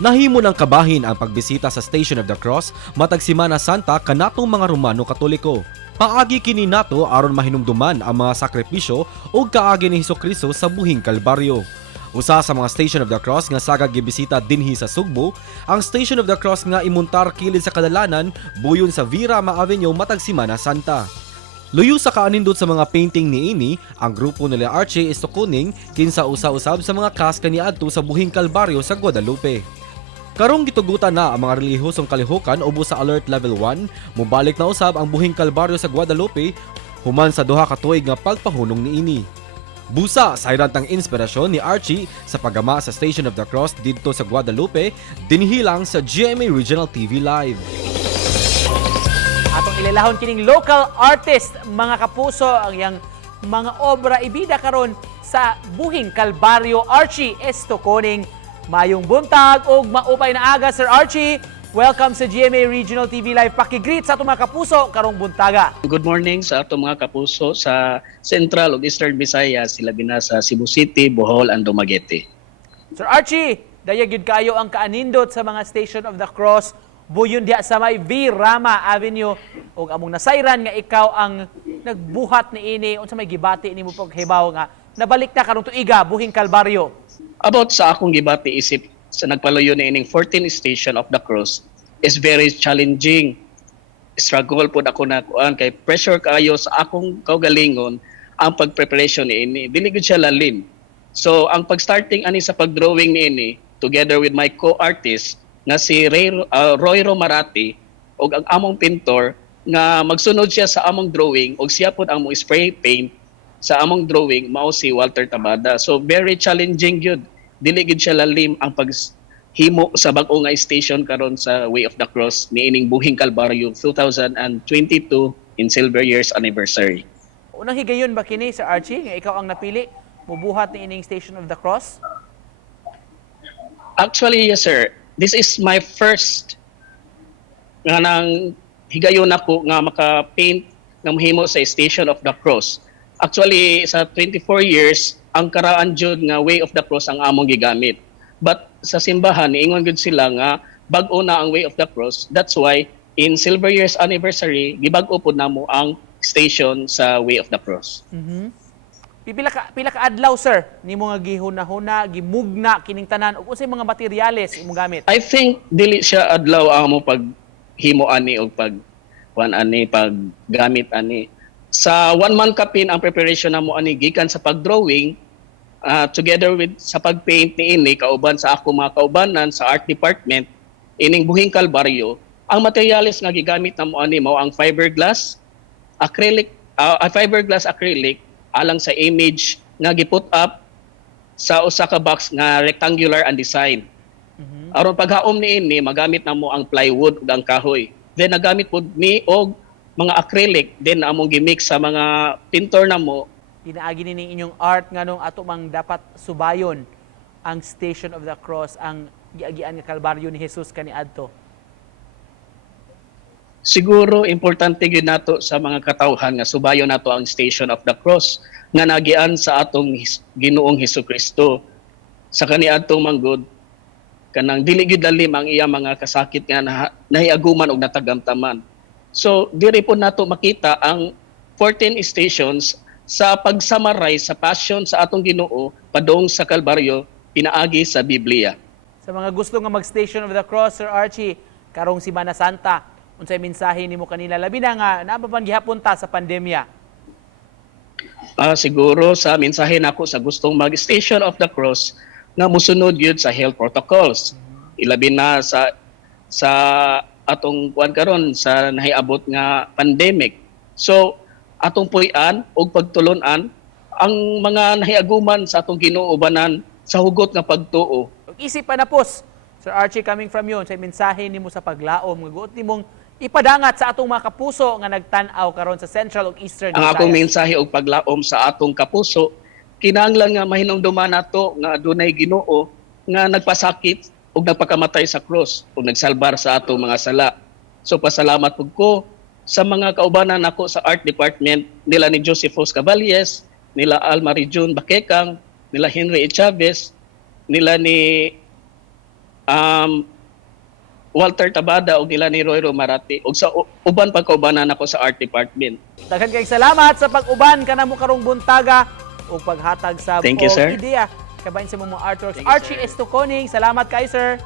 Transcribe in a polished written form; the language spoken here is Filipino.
Nahimo ng kabahin ang pagbisita sa Station of the Cross matag Semana Santa kanatong mga Romano Katoliko. Paagi kini nato aron mahinumduman ang mga sakripisyo ug kaagi ni Hesukristo sa buhing Kalbaryo. Usa sa mga Station of the Cross nga sagad gibisita dinhi sa Sugbo, ang Station of the Cross nga imuntar kilid sa kadalanan buyon sa Virama Avenue matag Semana Santa. Luyo sa kaanindot sa mga painting niini, ang grupo nila Archie Istokuning kinsa usa-usab sa mga cast kaniadto sa buhing Kalbaryo sa Guadalupe. Karong gitugutan na ang mga relihiyosong kalihukan ubos sa Alert Level 1, mobalik na usab ang buhing Kalbaryo sa Guadalupe human sa duha ka tuig nga pagpahunong niini. Busa sa irantang inspirasyon ni Archie sa paggama sa Station of the Cross didto sa Guadalupe, dinhilang sa GMA Regional TV Live. Atong ilalahon kining local artist, mga kapuso, ang yang mga obra ibida karon sa buhing Kalbaryo. Archie Istokuning, mayong buntag o maupay na aga, Sir Archie. Welcome sa GMA Regional TV Live. Pakigreet sa atong mga kapuso karong buntaga. Good morning sa atong mga kapuso sa Central ug Eastern Visayas, labi na sa Cebu City, Bohol, and Dumaguete. Sir Archie, dayag yun kayo ang kaanindot sa mga Station of the Cross buyon diha sa may Virama Avenue ug among nasayran nga ikaw ang nagbuhat niini unsa may gibati nimo paghibaw nga nabalik na karong tuiga buhing Kalbaryo. About sa akong gibati isip sa nagpaluyo ni ining 14th Station of the Cross is very challenging. Struggle po ako na kuan kay pressure kayo sa akong kaugalingon ang pagpreparation ni ini. Dili gud siya lalim. So ang pag-starting ani sa pag-drawing ni ini together with my co-artist nga si Roy Romarati ug ang among pintor nga magsunod siya sa among drawing ug siya pod ang mo spray paint sa among drawing mao si Walter Tabada. So very challenging gyud. Dili gid siya lalim ang paghimo sa bag-o nga station karon sa Way of the Cross niining buhing Kalbaryo 2022 in Silver Years Anniversary. Unang higayon ba kini, Sir Archie, nga ikaw ang napili mubuhat ni ining Station of the Cross? Actually, yes sir. This is my first nga nang higayon ako nga maka-paint nga mahimo sa Station of the Cross. Actually, sa 24 years, ang karaan jud nga Way of the Cross ang among gigamit. But sa simbahan, niingon gud sila nga bag-o na ang Way of the Cross. That's why in Silver Years Anniversary, gibag-o pod namo ang station sa Way of the Cross. Pila ka adlaw, sir, nimo nga gihuna-huna, gimugna kining tanan ug unsay mga materyales imong gamit? I think dili siya adlaw ang mo paghimo ani og paggamit ani. Sa 1 month kapin ang preparation namo ani gikan sa pagdrawing together with sa pagpaint ni ini kauban sa ako mga kaubanan sa art department ining buhing Kalbaryo. Ang materyales nga gigamit namo ani mao ang fiberglass acrylic alang sa image nga giput up sa usa ka box nga rectangular ang design. Aron paghaom ni ini magamit namo ang plywood ug ang kahoy. Then nagamit pud ni og mga acrylic then among gimix sa mga pintor namo. Pinaagi ni inyong art nganong ato mang dapat subayon ang Station of the Cross, ang giagian nga Kalbaryo ni Jesus kaniadto. Siguro importante gyud nato sa mga katawhan nga subayon nato ang Station of the Cross nga nagian sa atong Ginoong Hesukristo. Sa kaniadtong manggod kanang dili gyud lalim ang iya mga kasakit nga nahiaguman og natagamtaman. So diri po nato makita ang 14 stations sa pag-summarize sa passion sa atong Ginoo padung sa Kalbaryo pinaagi sa Biblia. Sa mga gusto nga mag-Station of the Cross, Sir Archie, karong Semana Santa, unsay mensahe nimo kanila labi na nga napapan gihapon ta sa pandemya? Siguro sa mensahe nako sa gustong mag-Station of the Cross nga musunod gyud sa health protocols. Ilabi na sa atong kuan karon sa nahiabot nga pandemic. So atong puy-an og pagtulon-an ang mga nahiaguman sa atong Ginoo banan sa hugot nga pagtuo. Isip pa na pos, Sir Archie, coming from you, sa mensahe nimo sa paglaom, nga guot nimong ipadangat sa atong mga kapuso nga nagtan-aw karon sa Central ug Eastern Ang Visayas. akong mensahe og paglaom sa atong kapuso, kinahanglan nga mahinumduman nato nga adunay Ginoo nga nagpasakit ug nagpakamatay sa cross ug nagsalbar sa atong mga sala. So pasalamat pud ko sa mga kaubanan nako sa art department nila ni Josephus Caballes, nila Almarie June Bakekang, nila Henry E. Chavez, nila ni Walter Tabada ug nila ni Roy Romarati ug sa uban pa kaubanan ako sa art department. Daghan kay salamat sa pag-uban kanamo karong buntaga ug paghatag sa Thank you, sir. ideya kabahin sa mga artworks. Archie Estoconing, salamat kay sir.